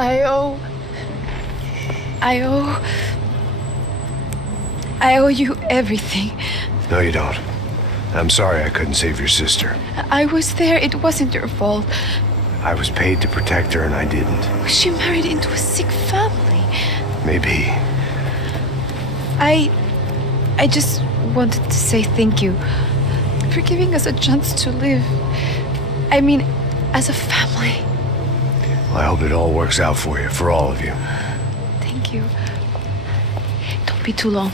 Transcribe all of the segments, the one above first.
I owe you everything. No, you don't. I'm sorry I couldn't save your sister. I was there. It wasn't your fault. I was paid to protect her and I didn't. She married into a sick family. Maybe. I just wanted to say thank you for giving us a chance to live. I mean, as a family. Well, I hope it all works out for you, for all of you. Thank you. Don't be too long.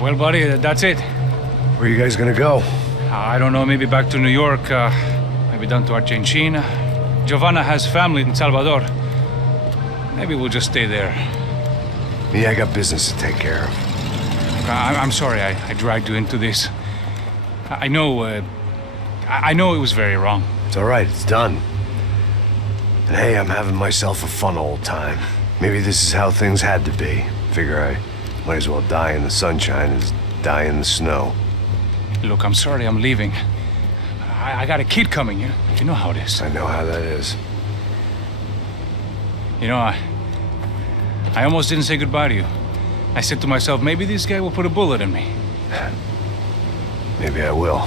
Well, buddy, that's it. Where are you guys gonna go? I don't know, maybe back to New York, maybe down to Argentina. Giovanna has family in Salvador. Maybe we'll just stay there. Me, I got business to take care of. I'm sorry I dragged you into this. I know it was very wrong. It's all right, it's done. And hey, I'm having myself a fun old time. Maybe this is how things had to be. Figure I might as well die in the sunshine as die in the snow. Look, I'm sorry I'm leaving. I got a kid coming, you know how it is. I know how that is. You know, I almost didn't say goodbye to you. I said to myself, maybe this guy will put a bullet in me. Maybe I will.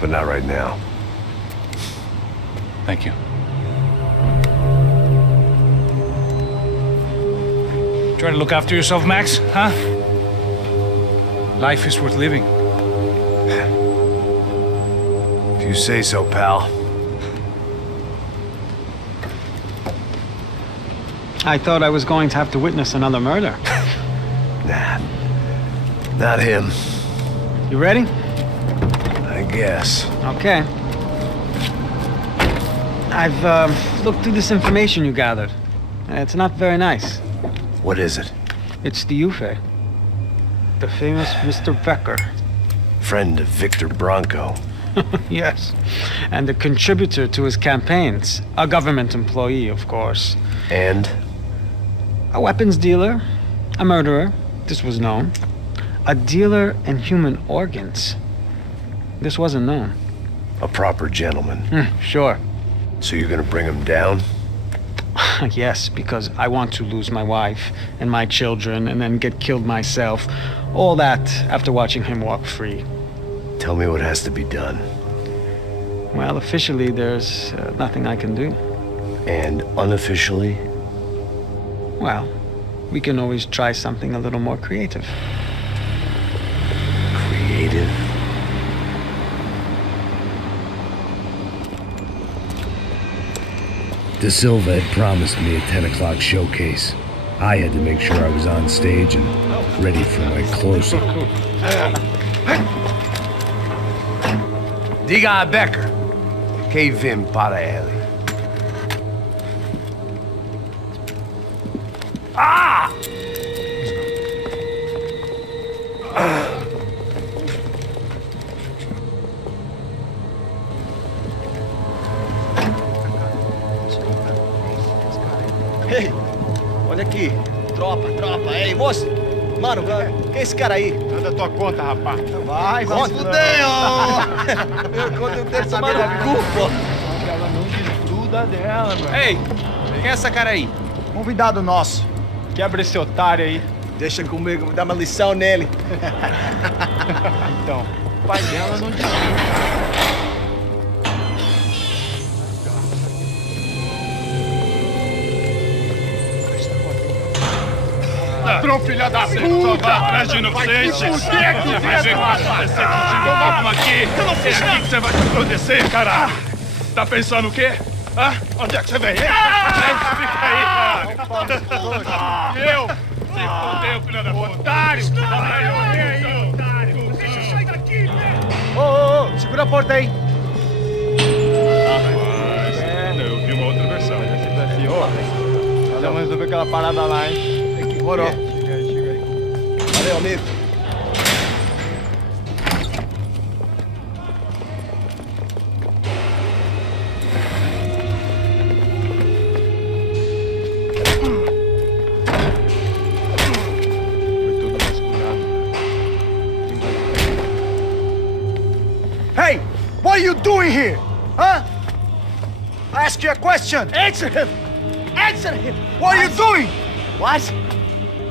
But not right now. Thank you. Try to look after yourself, Max, huh? Life is worth living. If you say so, pal. I thought I was going to have to witness another murder. Nah. Not him. You ready? I guess. Okay. I've looked through this information you gathered. It's not very nice. What is it? It's the Ufe. The famous Mr. Becker. Friend of Victor Branco. Yes. And a contributor to his campaigns. A government employee, of course. And? A weapons dealer. A murderer. This was known. A dealer in human organs. This wasn't known. A proper gentleman. Sure. So you're gonna bring him down? Yes, because I want to lose my wife and my children and then get killed myself. All that after watching him walk free. Tell me what has to be done. Well, officially, there's nothing I can do. And unofficially? Well, we can always try something a little more creative. Creative? De Silva had promised me a 10 o'clock showcase. I had to make sure I was on stage and ready for my close-up. Diga a Becker. Que vim para ele. Ah! Ei, olha aqui. Tropa. Ei, moço. Mano, quem é esse cara aí? Manda tua conta, rapaz. Vai se fuder, ó! Meu conta eu quero saber da culpa. Ela não desgruda dela, mano. Ei, quem é essa cara aí? Convidado nosso. Quebra esse otário aí. Deixa comigo, vou dar uma lição nele. Então, o pai dela não desgruda. Ladrão, filha da puta! Vai atrás de inocente! O que é que vai ver acontecer contigo? Vamos aqui! Eu não fiz nada! O que você vai acontecer, cara? Tá pensando o quê? Hã? Onde é que você vem? Fica aí, cara! Eu? Se fodeu, filha da puta! Otário! Otário! Deixa eu sair daqui! Ô, segura a porta aí! Eu vi uma outra versão. Vamos resolver aquela parada lá, hein? Morou. Chega aí. Valeu, amigo. Foi tudo masculado. Hey! doing here? Huh? I ask you a question. Answer him. Answer him. What are you doing? What?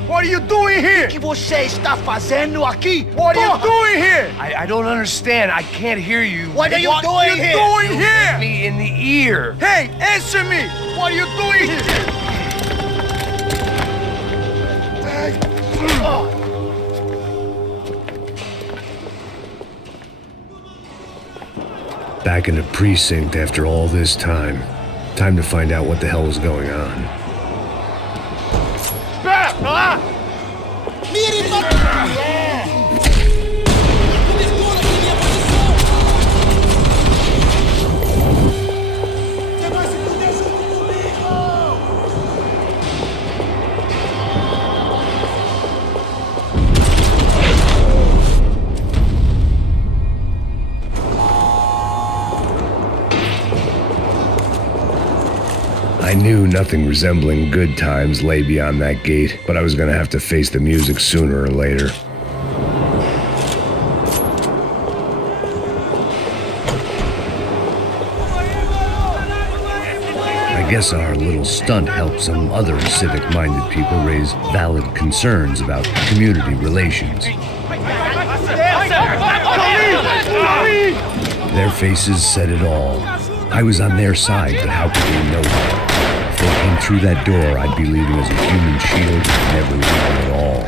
What are you doing here? O que você está fazendo aqui? What are you doing here? I don't understand. I can't hear you. What are you doing here? Doing here? Me in the ear. Hey, answer me! What are you doing here? Back in the precinct after all this time. Time to find out what the hell was going on. I knew nothing resembling good times lay beyond that gate, but I was gonna have to face the music sooner or later. I guess our little stunt helped some other civic-minded people raise valid concerns about community relations. Their faces said it all. I was on their side, but how could they know that? If they came through that door, I'd be leaving as a human shield, never leaving at all.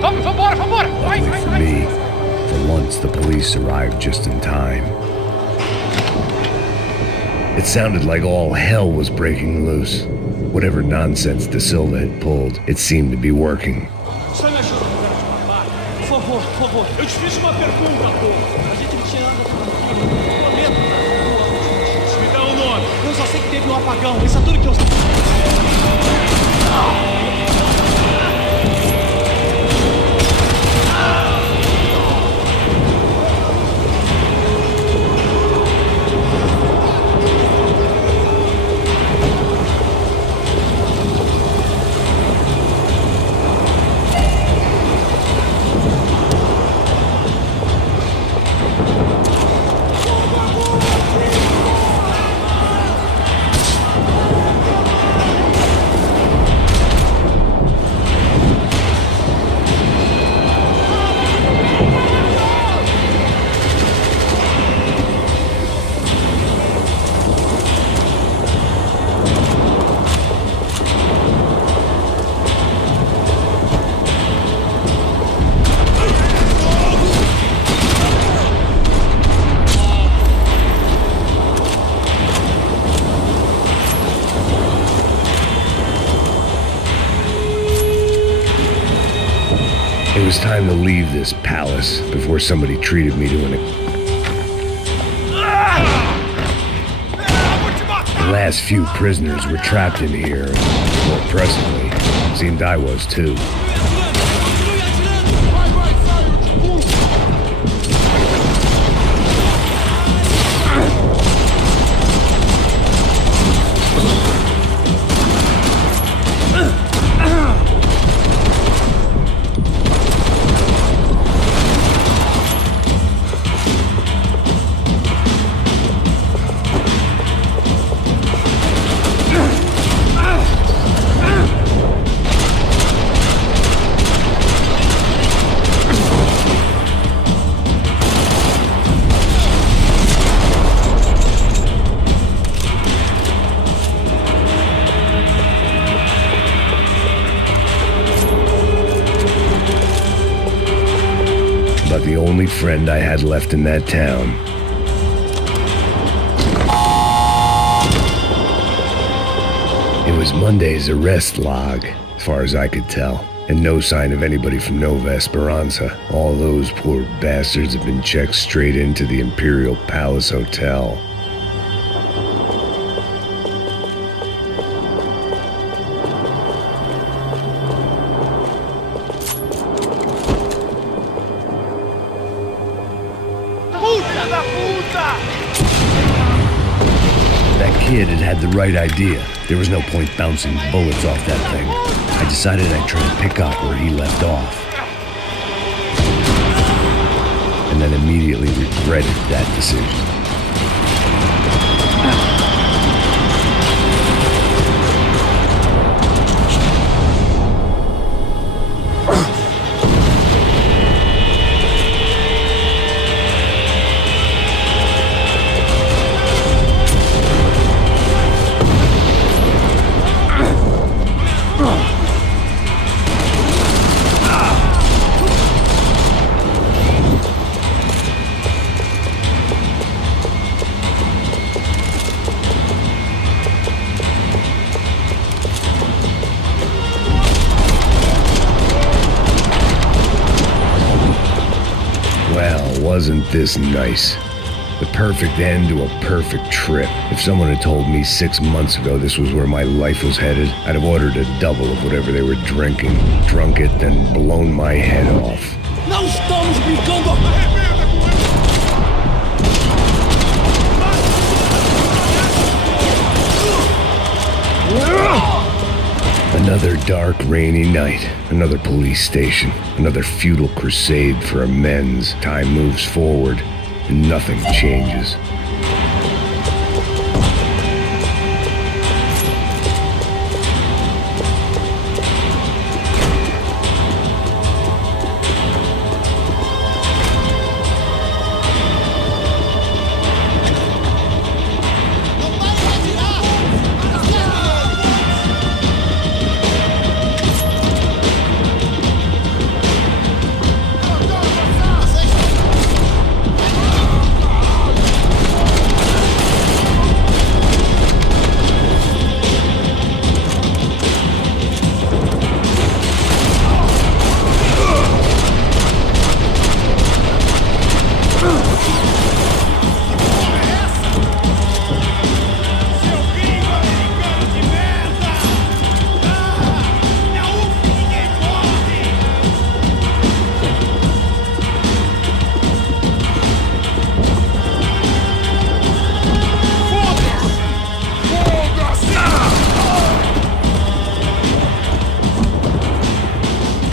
Luckily for me, for once the police arrived just in time. It sounded like all hell was breaking loose. Whatever nonsense De Silva had pulled, it seemed to be working. Por favor, eu te fiz uma pergunta, porra. A gente não tinha nada Me dá um nome. Eu só sei que teve um apagão. Isso é tudo que eu sei. It was time to leave this palace before somebody treated me to an... The last few prisoners were trapped in here, and more presently, it seemed I was too. But the only friend I had left in that town. It was Monday's arrest log, as far as I could tell, and no sign of anybody from Nova Esperanza. All those poor bastards had been checked straight into the Imperial Palace Hotel. That kid had the right idea. There was no point bouncing bullets off that thing. I decided I'd try to pick up where he left off. and then immediately regretted that decision. Wasn't this nice? The perfect end to a perfect trip. If someone had told me 6 months ago this was where my life was headed, I'd have ordered a double of whatever they were drinking, drunk it, then blown my head off. Não estamos brincando! Another dark, rainy night. Another police station. Another futile crusade for amends. Time moves forward, and nothing changes.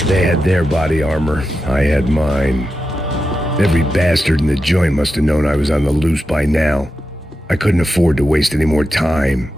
They had their body armor, I had mine. Every bastard in the joint must have known I was on the loose by now. I couldn't afford to waste any more time.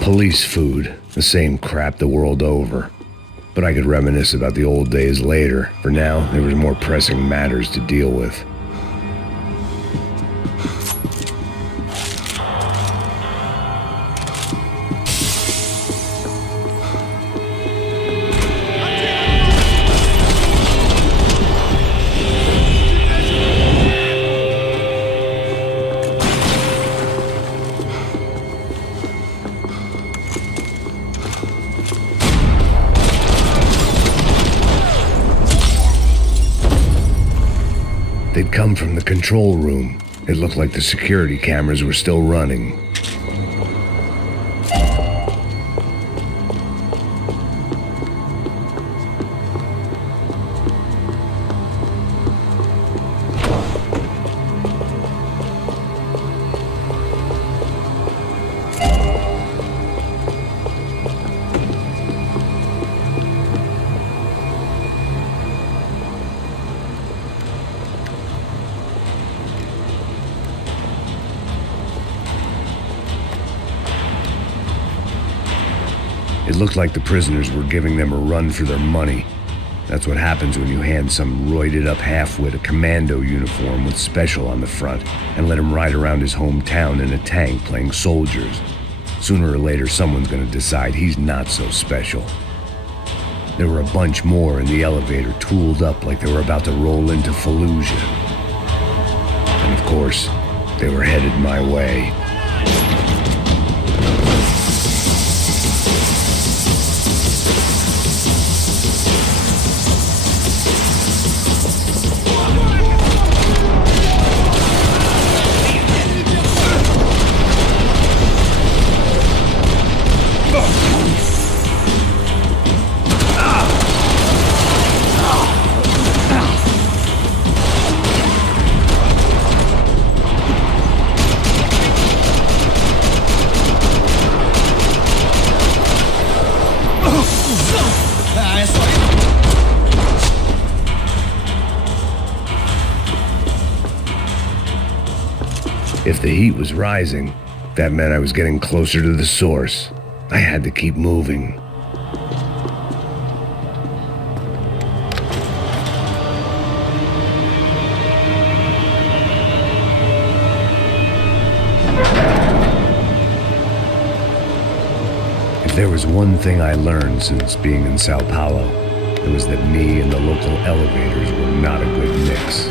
Police food, the same crap the world over. But I could reminisce about the old days later. For now, there was more pressing matters to deal with. They'd come from the control room. It looked like the security cameras were still running. It looked like the prisoners were giving them a run for their money. That's what happens when you hand some roided-up halfwit a commando uniform with special on the front and let him ride around his hometown in a tank playing soldiers. Sooner or later, someone's gonna decide he's not so special. There were a bunch more in the elevator, tooled up like they were about to roll into Fallujah. And of course, they were headed my way. If the heat was rising, that meant I was getting closer to the source. I had to keep moving. If there was one thing I learned since being in Sao Paulo, it was that me and the local elevators were not a good mix.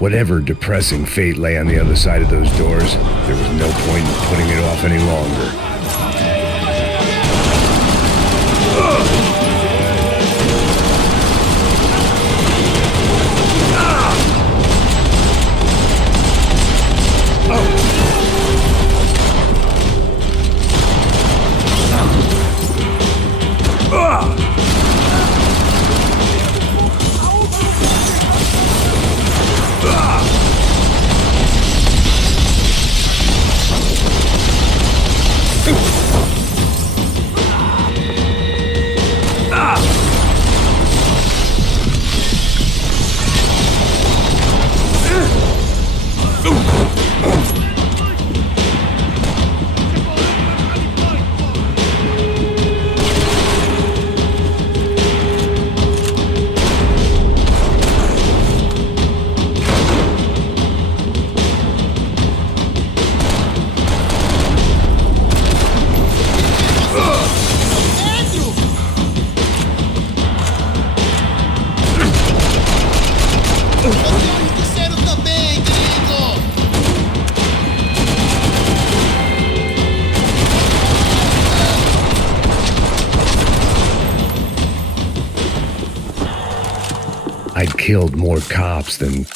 Whatever depressing fate lay on the other side of those doors, there was no point in putting it off any longer. I'd killed more cops than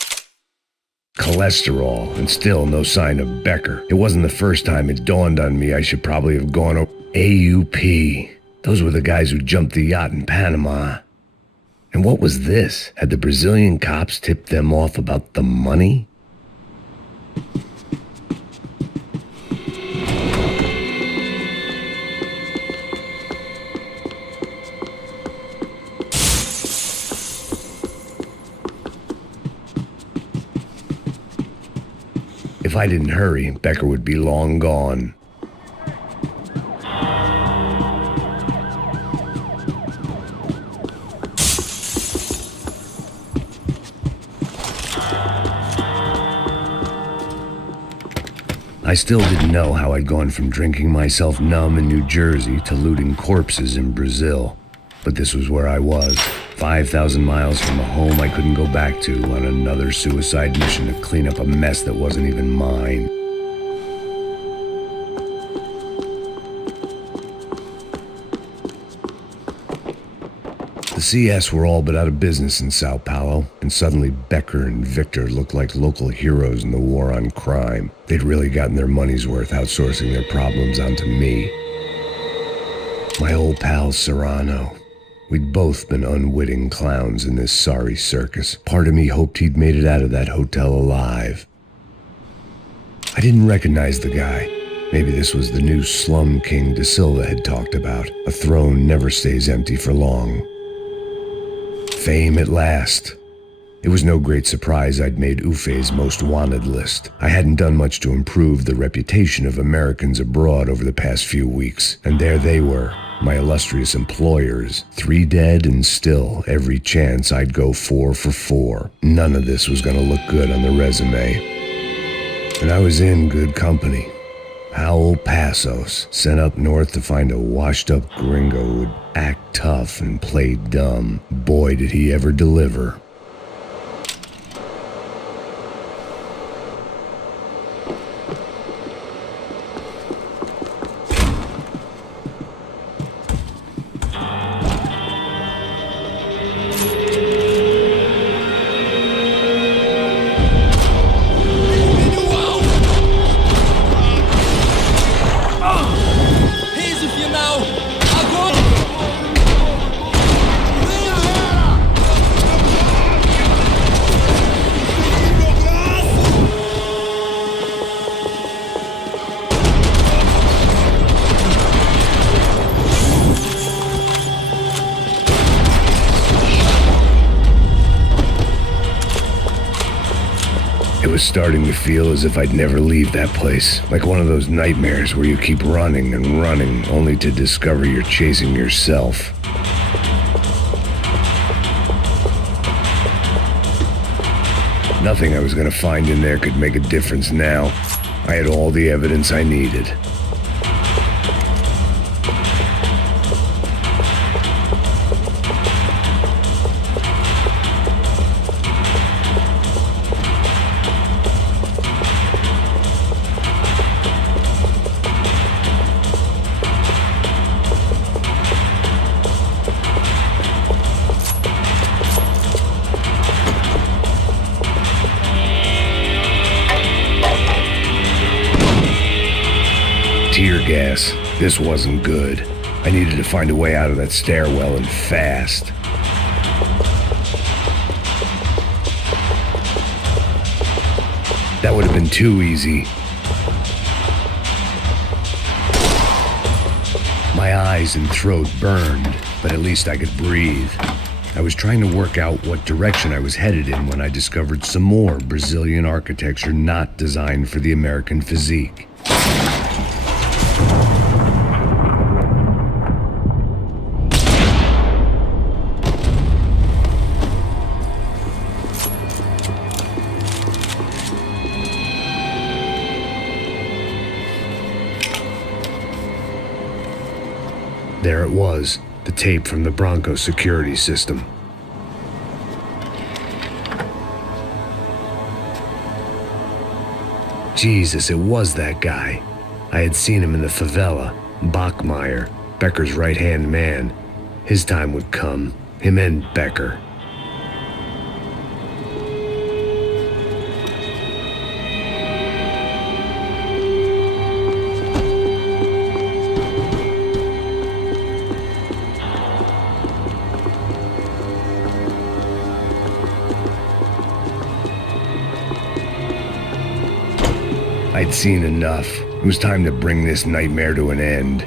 cholesterol, and still no sign of Becker. It wasn't the first time it dawned on me I should probably have gone over AUP. Those were the guys who jumped the yacht in Panama. And what was this? Had the Brazilian cops tipped them off about the money? If I didn't hurry, Becker would be long gone. I still didn't know how I'd gone from drinking myself numb in New Jersey to looting corpses in Brazil. But this was where I was, 5,000 miles from a home I couldn't go back to, on another suicide mission to clean up a mess that wasn't even mine. The CS were all but out of business in Sao Paulo, and suddenly Becker and Victor looked like local heroes in the war on crime. They'd really gotten their money's worth outsourcing their problems onto me. My old pal Serrano. We'd both been unwitting clowns in this sorry circus. Part of me hoped he'd made it out of that hotel alive. I didn't recognize the guy. Maybe this was the new slum king De Silva had talked about. A throne never stays empty for long. Fame at last. It was no great surprise I'd made Ufe's most wanted list. I hadn't done much to improve the reputation of Americans abroad over the past few weeks, and there they were, my illustrious employers, 3 dead and still every chance I'd go 4 for 4. None of this was gonna look good on the resume. And I was in good company. Howell Passos, sent up north to find a washed-up gringo who would act tough and play dumb. Boy, did he ever deliver. It was starting to feel as if I'd never leave that place, like one of those nightmares where you keep running and running only to discover you're chasing yourself. Nothing I was gonna find in there could make a difference now. I had all the evidence I needed. Tear gas. This wasn't good. I needed to find a way out of that stairwell and fast. That would have been too easy. My eyes and throat burned, but at least I could breathe. I was trying to work out what direction I was headed in when I discovered some more Brazilian architecture not designed for the American physique. There it was, the tape from the Branco security system. Jesus, it was that guy. I had seen him in the favela, Bachmeyer, Becker's right-hand man. His time would come, him and Becker. I'd seen enough. It was time to bring this nightmare to an end.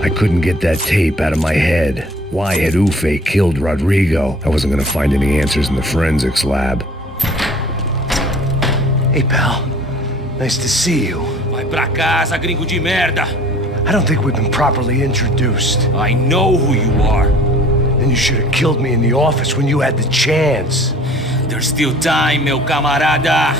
I couldn't get that tape out of my head. Why had Ufe killed Rodrigo? I wasn't gonna find any answers in the forensics lab. Hey, pal. Nice to see you. Vai pra casa, gringo de merda! I don't think we've been properly introduced. I know who you are. Then you should have killed me in the office when you had the chance. There's still time, meu camarada.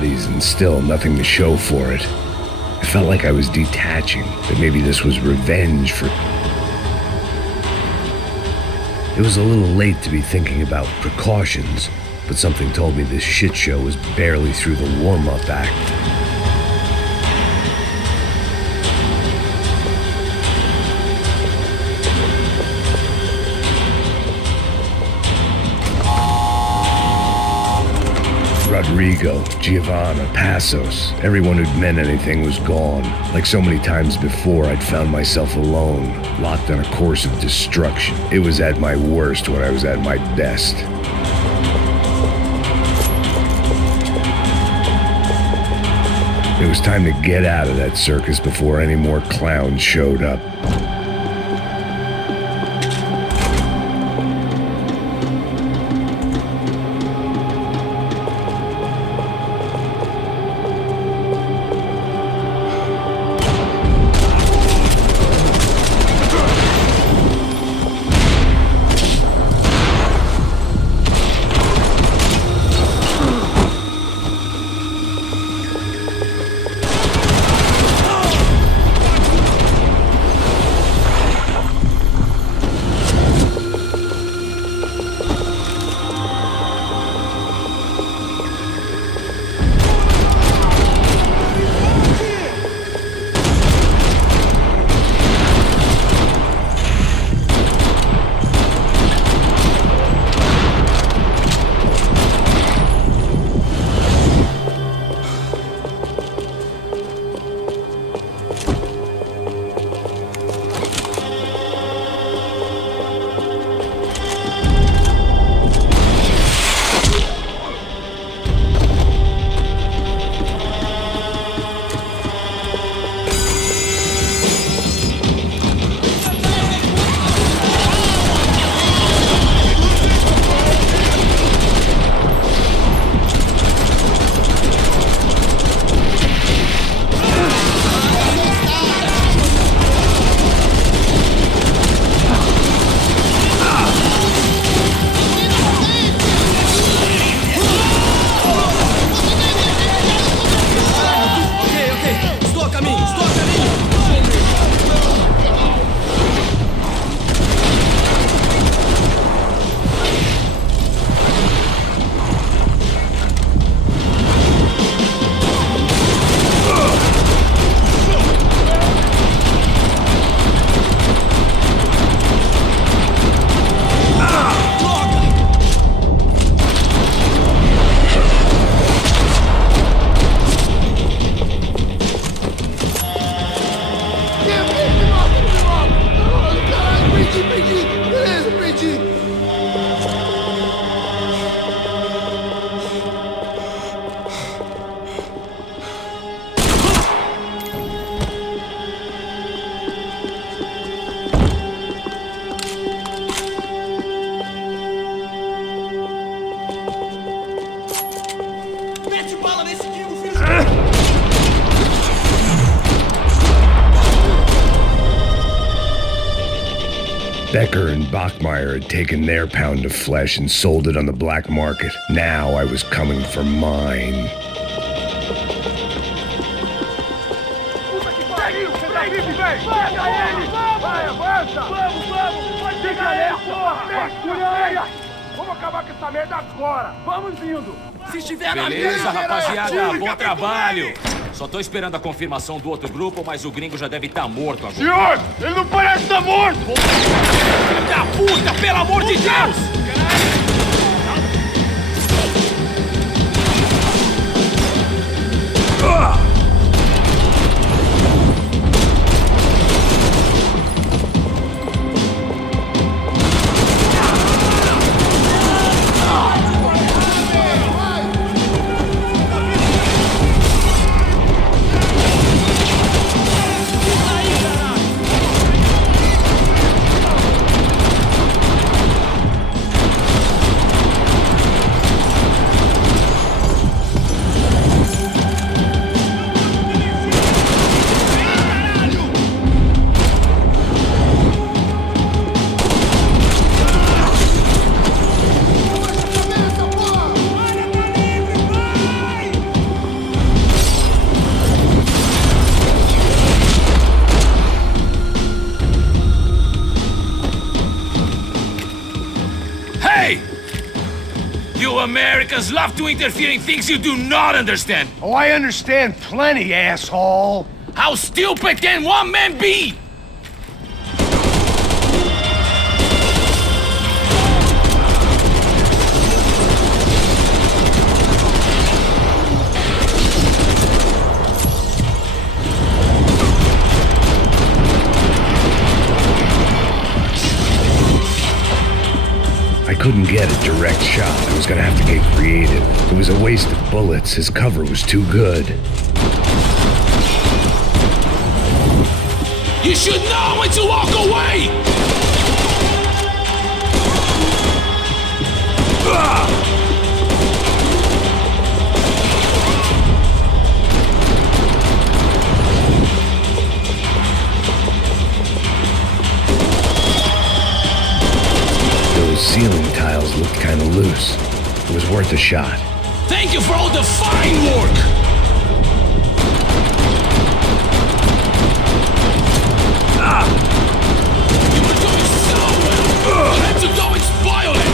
And still nothing to show for it. I felt like I was detaching, that maybe this was revenge for... It was a little late to be thinking about precautions, but something told me this shit show was barely through the warm-up act. Rodrigo, Giovanna, Passos, everyone who'd meant anything was gone. Like so many times before, I'd found myself alone, locked on a course of destruction. It was at my worst when I was at my best. It was time to get out of that circus before any more clowns showed up. Becker and Bachmeyer had taken their pound of flesh and sold it on the black market. Now I was coming for mine. Vamos acabar com essa merda agora! Vamos indo! Se estiver na beleza, rapaziada, bom trabalho! Só tô esperando a confirmação do outro grupo, mas o gringo já deve estar morto agora. Senhor, ele não parece estar morto! Filho da puta, pelo amor de Deus! You Americans love to interfere in things you do not understand. Oh, I understand plenty, asshole. How stupid can one man be? I couldn't get a direct shot. I was gonna have to get creative. It was a waste of bullets. His cover was too good. You should know when to walk away! Those ceiling tiles looked kind of loose. It was worth a shot. Thank you for all the fine work! You were doing so well! You had to go and spoil it!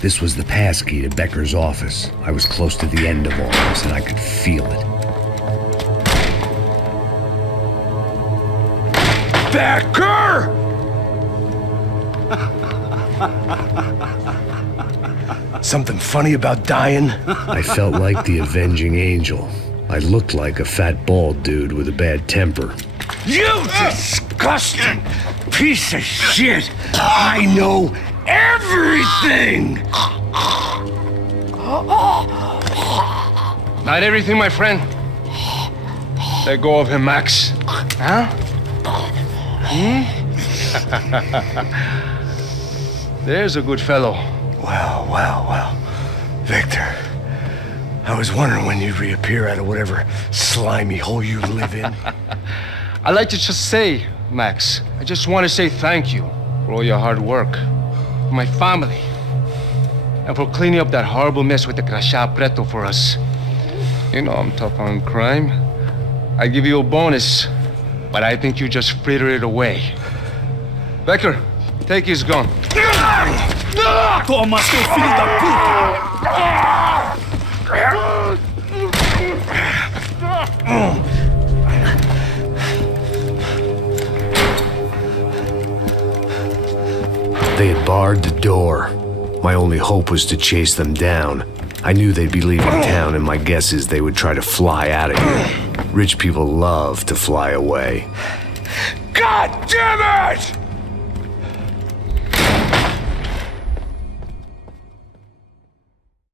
This was the passkey to Becker's office. I was close to the end of all this, and I could feel it. Becker! Something funny about dying? I felt like the avenging angel. I looked like a fat bald dude with a bad temper. You disgusting piece of shit! I know everything! Not everything, my friend. Let go of him, Max. Huh? There's a good fellow. Well. Victor, I was wondering when you'd reappear out of whatever slimy hole you live in. I'd like to just say, Max, I just want to say thank you for all your hard work, for my family, and for cleaning up that horrible mess with the crachá preto for us. You know I'm tough on crime. I give you a bonus, but I think you just frittered it away. Becker, take his gun. Toma, seu filho da puta! They had barred the door. My only hope was to chase them down. I knew they'd be leaving town, and my guess is they would try to fly out of here. Rich people love to fly away. God damn it!